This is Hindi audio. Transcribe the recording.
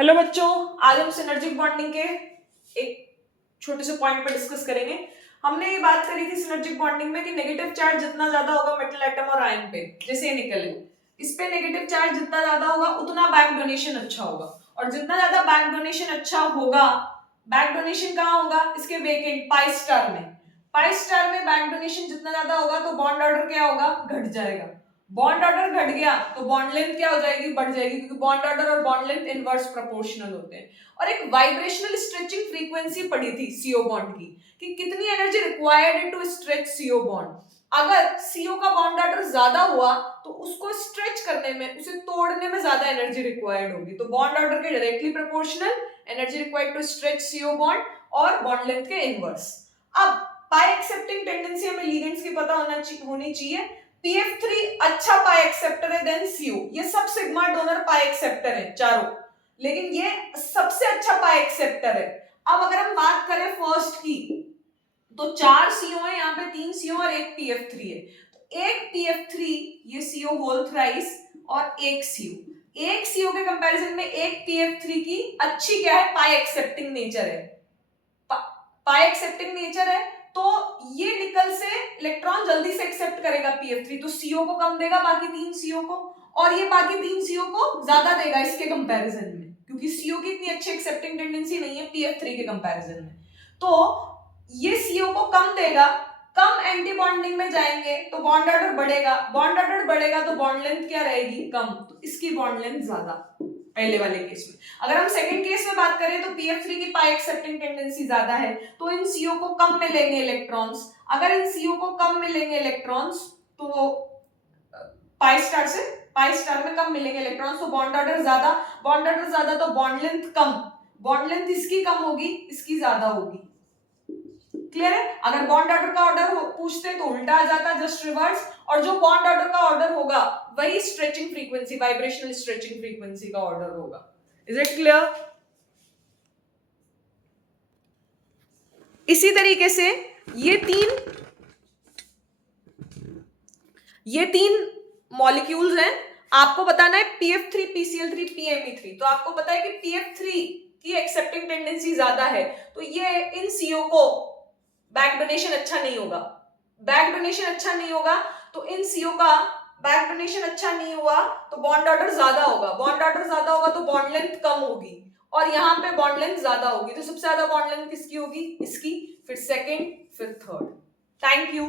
हेलो बच्चों, आज हम सिनर्जिक बॉन्डिंग के एक छोटे से पॉइंट पर डिस्कस करेंगे। हमने ये बात करी थी सिनर्जिक बॉन्डिंग में कि नेगेटिव चार्ज जितना ज्यादा होगा मेटल एटम और आयन पे, जैसे ये निकल है, इस पे नेगेटिव चार्ज जितना ज्यादा होगा उतना बैक डोनेशन अच्छा होगा, और जितना ज्यादा बैक डोनेशन अच्छा होगा, बैक डोनेशन कहाँ होगा, इसके वेकेंट पाई स्टार में। पाई स्टार में बैक डोनेशन जितना ज्यादा होगा तो बॉन्ड ऑर्डर क्या होगा, घट जाएगा। बॉन्ड ऑर्डर घट गया तो बॉन्ड लेंथ क्या हो जाएगी, बढ़ जाएगी, क्योंकि बॉन्ड ऑर्डर और बॉन्ड लेंथ इनवर्स प्रोपोर्शनल होते हैं। और एक वाइब्रेशनल स्ट्रेचिंग फ्रीक्वेंसी पड़ी थी सीओ बॉन्ड की, कि कितनी energy required to stretch CO bond. अगर सीओ का बॉन्ड ऑर्डर ज्यादा हुआ तो उसको स्ट्रेच करने में, उसे तोड़ने में ज्यादा एनर्जी रिक्वायर्ड होगी। तो बॉन्ड ऑर्डर के directly proportional energy required to stretch CO bond और बॉन्ड लेंथ के इनवर्स। अब पाई एक्सेप्टिंग टेंडेंसी हमें लिगेंड्स की पता होनी चाहिए। PF3 अच्छा पाई एक्सेप्टर है देन CO, ये सब सिग्मा डोनर पाई एक्सेप्टर है चारों, लेकिन ये सबसे अच्छा पाई एक्सेप्टर है। अब अगर हम बात करें फर्स्ट की, तो 4 CO है यहाँ पे, 3 CO और 1 PF3 है। तो एक PF3 ये CO होल थ्राइस और एक CO के कंपैरिजन में एक PF3 की अच्छी क्या है, पाई एक्सेप्टिंग नेचर है। पाई एक्सेप्टिंग नेचर है तो ये निकल से इलेक्ट्रॉन जल्दी से एक्सेप्ट करेगा PF3, तो CO को कम देगा बाकी 3 CO को, और ये बाकी 3 CO को ज्यादा देगा इसके कंपैरिजन में, क्योंकि CO की इतनी अच्छी एक्सेप्टिंग टेंडेंसी नहीं है PF3 के कंपैरिजन में। तो ये CO को कम देगा, कम एंटी बॉन्डिंग में जाएंगे तो बॉन्ड ऑर्डर बढ़ेगा, बॉन्ड ऑर्डर बढ़ेगा तो बॉन्ड लेंथ क्या रहेगी, कम, तो इसकी बॉन्ड लेंथ ज्यादा पहले वाले केस में। अगर हम सेकंड केस में बात करें तो PF3 की पाई एक्सेप्टिंग टेंडेंसी ज्यादा है, तो इन CO को कम मिलेंगे इलेक्ट्रॉन्स। अगर इन CO को कम मिलेंगे इलेक्ट्रॉन्स तो पाई स्टार में कम मिलेंगे इलेक्ट्रॉन्स, तो बॉन्ड ऑर्डर ज्यादा तो बॉन्ड लेंथ कम, बॉन्ड लेंथ इसकी कम होगी, इसकी ज्यादा होगी। क्लियर है? अगर बॉन्ड ऑर्डर का ऑर्डर पूछते तो उल्टा आ जाता, जस्ट रिवर्स, और जो बॉन्ड ऑर्डर का ऑर्डर होगा वही stretching frequency, vibrational stretching frequency का ऑर्डर होगा। Is it clear? इसी तरीके से ये तीन मॉलिक्यूल्स हैं, आपको बताना है PF3 PCl3 PMe3। तो आपको पता है कि PF3 की एक्सेप्टिंग टेंडेंसी ज्यादा है, तो ये इन CO को बैक डोनेशन अच्छा नहीं होगा, तो इन CO का बैक डोनेशन अच्छा नहीं हुआ तो बॉन्ड ऑर्डर ज्यादा होगा, तो बॉन्ड लेंथ कम होगी, और यहाँ पे बॉन्ड लेंथ ज्यादा होगी, तो सबसे ज्यादा बॉन्ड लेंथ किसकी होगी, इसकी, फिर सेकंड, फिर थर्ड। Thank you.